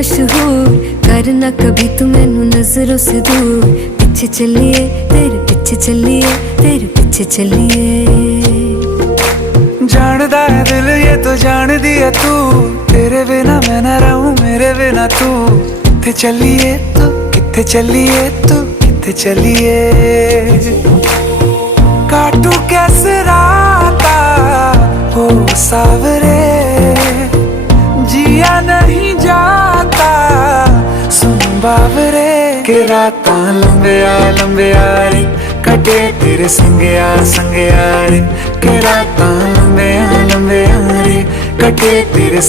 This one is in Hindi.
मशहूर, करना कभी तू मैनू नजरों से दूर। पीछे चलिए तेरे पीछे चलिए, तेरे पीछे चलिए। जानदा है दिल ये तो जान दिया तू, तेरे बिना मैं ना रहूं मेरे बिना तू। किथे चलिए तू, किथे चलिए तू, किथे चलिए। काटू कैसे राता हो सावरे, जिया नहीं जाता सुन बावरे। के राता लंबिया लंबिया रे, कटे तेरे संगया संगया रे। के राता लंबिया लंबिया रे, कटे तेरे